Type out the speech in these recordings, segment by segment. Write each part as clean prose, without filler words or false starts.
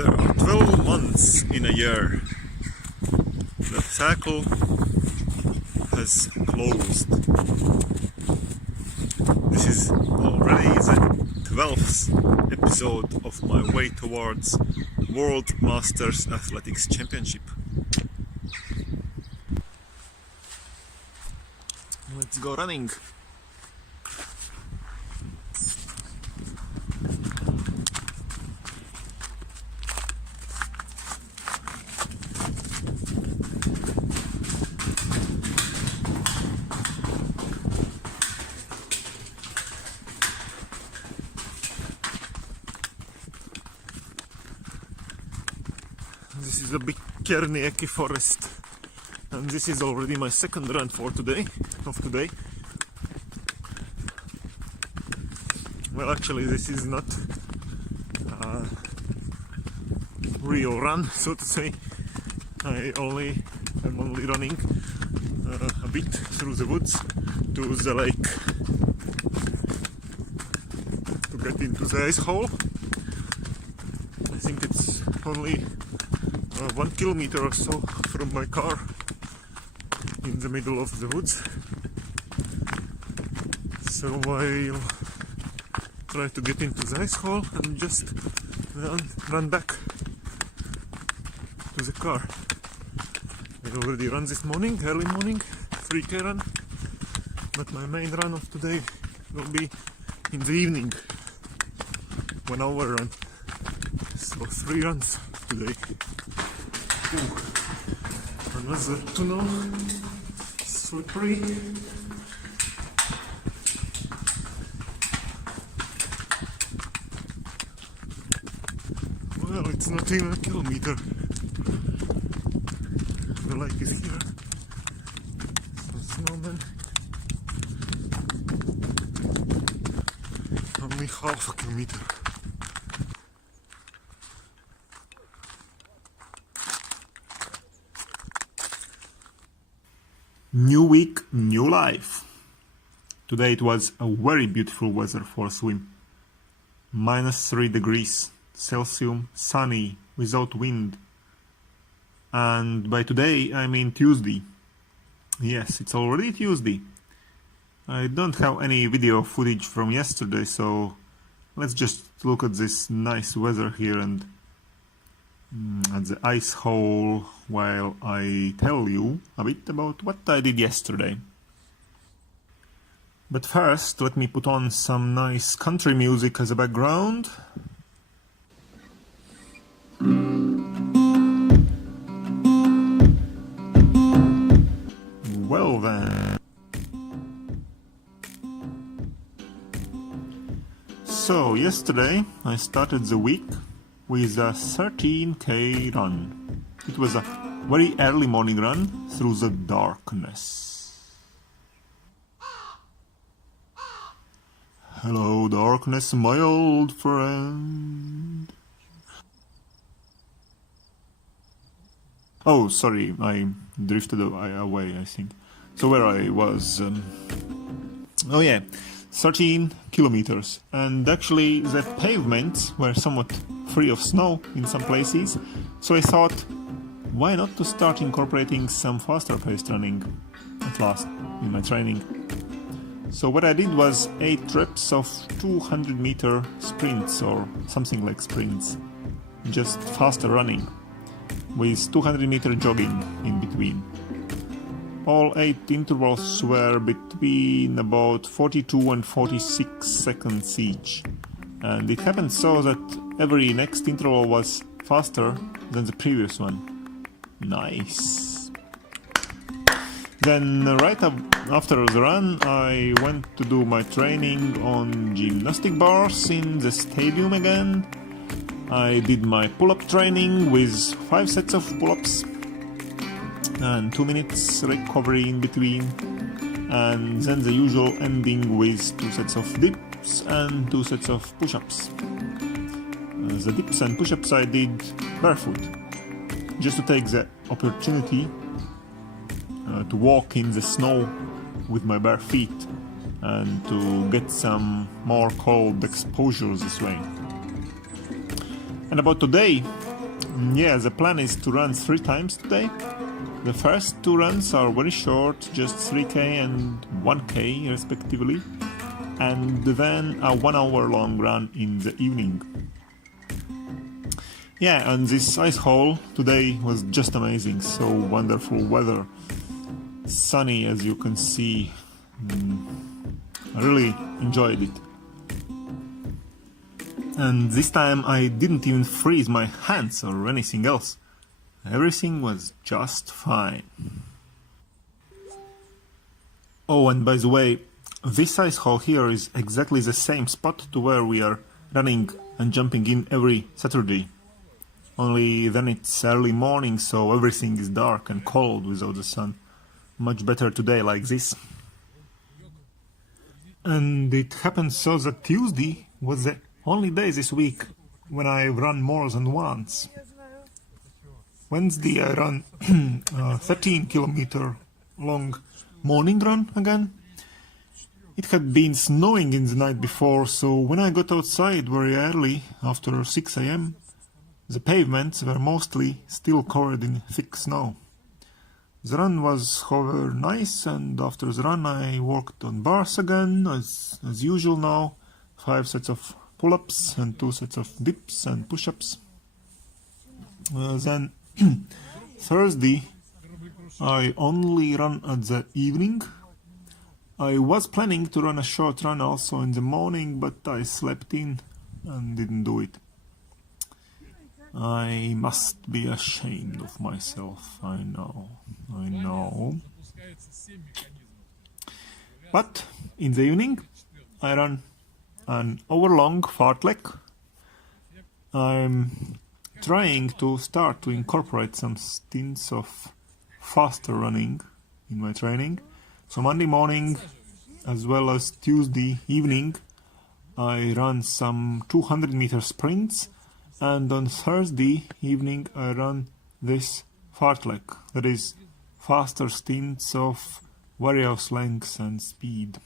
There are 12 months in a year. The cycle has closed. This is already the 12th episode of my way towards World Masters Athletics Championship. Let's go running. This is a big Kernieki forest, and this is already my second run for today. Well, actually, this is not a real run, so to say. I'm only running a bit through the woods to the lake to get into the ice hole. I think it's only 1 kilometer or so from my car, in the middle of the woods. So I'll try to get into the ice hole and just run back to the car. I already ran this morning, early morning, 3K run, but my main run of today will be in the evening, 1 hour run. So 3 runs today. Ooh, another tunnel, slippery. Well, it's not even a kilometer. The lake is here. Some snowmen. Only half a kilometer. New week, new life. Today it was a very beautiful weather for a swim. -3 degrees Celsius, sunny, without wind. And by today I mean Tuesday. Yes, it's already Tuesday. I don't have any video footage from yesterday, so let's just look at this nice weather here and at the ice hole while I tell you a bit about what I did yesterday. But first, let me put on some nice country music as a background. Well then. So, yesterday I started the week with a 13K run. It was a very early morning run through the darkness. Hello, darkness, my old friend. Oh, sorry, I drifted away, I think. So where I was... oh yeah, 13 kilometers. And actually the pavements were somewhat free of snow in some places, so I thought, why not to start incorporating some faster paced running at last in my training. So what I did was 8 reps of 200-meter sprints or something like sprints, just faster running with 200-meter jogging in between. All 8 intervals were between about 42 and 46 seconds each. And it happened so that every next interval was faster than the previous one. Nice! Then right after the run I went to do my training on gymnastic bars in the stadium again. I did my pull-up training with 5 sets of pull-ups and 2 minutes recovery in between, and then the usual ending with 2 sets of dips and 2 sets of push-ups. The dips and push-ups I did barefoot, just to take the opportunity to walk in the snow with my bare feet and to get some more cold exposure this way. And about today, Yeah, the plan is to run 3 times today. The first 2 runs are very short, just 3k and 1k respectively, and then a 1 hour long run in the evening. Yeah, and this ice hole today was just amazing, so wonderful weather, sunny as you can see. I really enjoyed it. And this time I didn't even freeze my hands or anything else. Everything was just fine. Oh, and by the way, this ice hole here is exactly the same spot to where we are running and jumping in every Saturday. Only then it's early morning, so everything is dark and cold without the sun. Much better today like this. And it happened so that Tuesday was the only day this week when I run more than once. Wednesday I ran a 13-kilometer long morning run again. It had been snowing in the night before, so when I got outside very early, after 6 a.m., the pavements were mostly still covered in thick snow. The run was, however, nice, and after the run I worked on bars again, as usual now. 5 sets of pull-ups and 2 sets of dips and push-ups. Then Thursday I only run at the evening. I was planning to run a short run also in the morning, but I slept in and didn't do it. I must be ashamed of myself, I know. But in the evening I run an hour-long fartlek. I'm trying to start to incorporate some stints of faster running in my training. So Monday morning as well as Tuesday evening I run some 200-meter sprints, and on Thursday evening I run this fartlek, that is faster stints of various lengths and speed.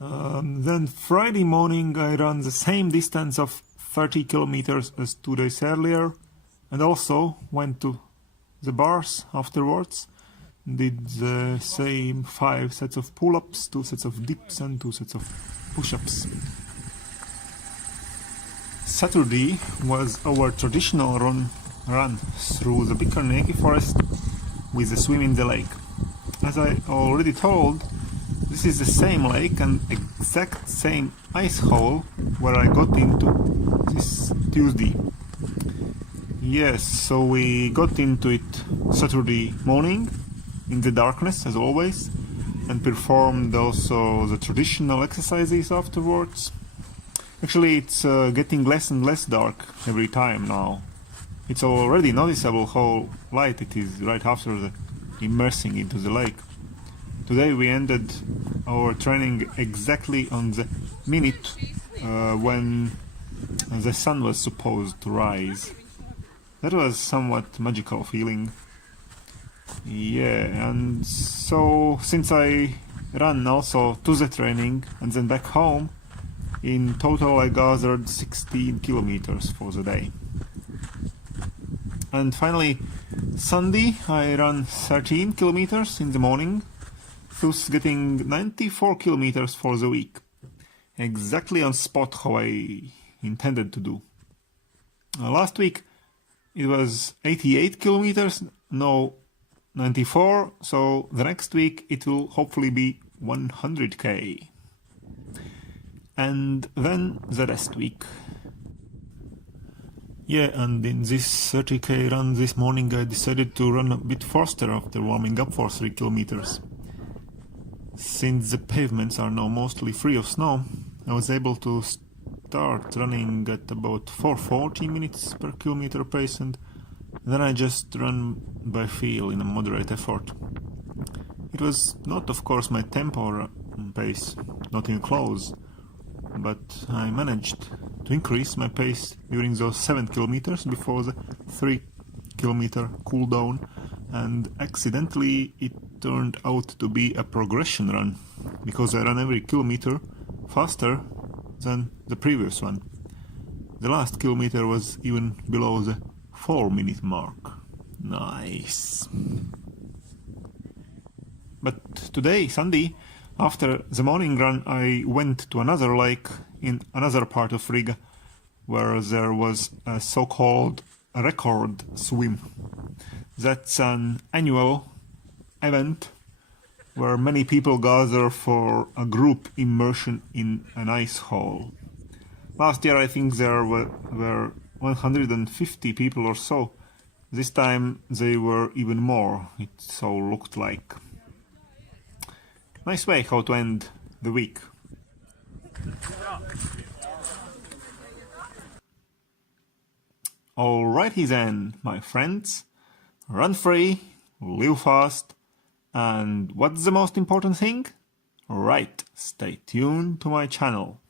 Then Friday morning I run the same distance of 30 kilometers as 2 days earlier, and also went to the bars afterwards. Did the same 5 sets of pull-ups, 2 sets of dips and 2 sets of push-ups. Saturday was our traditional run through the Bikarneki forest with a swim in the lake. As I already told, this is the same lake and exact same ice hole where I got into this Tuesday. Yes, so we got into it Saturday morning in the darkness as always, and performed also the traditional exercises afterwards. Actually, it's getting less and less dark every time now. It's already noticeable how light it is right after the immersing into the lake. Today we ended our training exactly on the minute when the sun was supposed to rise. That was somewhat magical feeling. Yeah, and so since I ran also to the training and then back home, in total I gathered 16 kilometers for the day. And finally, Sunday I ran 13 kilometers in the morning, thus getting 94 kilometers for the week. Exactly on spot how I intended to do. Last week it was 88 kilometers, no 94, so the next week it will hopefully be 100k. And then the rest week. Yeah, and in this 30k run this morning I decided to run a bit faster after warming up for 3 kilometers. Since the pavements are now mostly free of snow, I was able to start running at about 440 minutes per kilometer pace, and then I just ran by feel in a moderate effort. It was not, of course, my tempo or pace, not even close, but I managed to increase my pace during those 7 kilometers before the 3 kilometer cool down, and accidentally it turned out to be a progression run, because I ran every kilometer faster than the previous one. The last kilometer was even below the 4-minute mark. Nice. But today, Sunday, after the morning run, I went to another lake in another part of Riga, where there was a so-called record swim. That's an annual event where many people gather for a group immersion in an ice hole. Last year I think there were 150 people or so. This time they were even more, it so looked like. Nice way how to end the week. Alrighty then, my friends. Run free, live fast, and what's the most important thing? Right, stay tuned to my channel.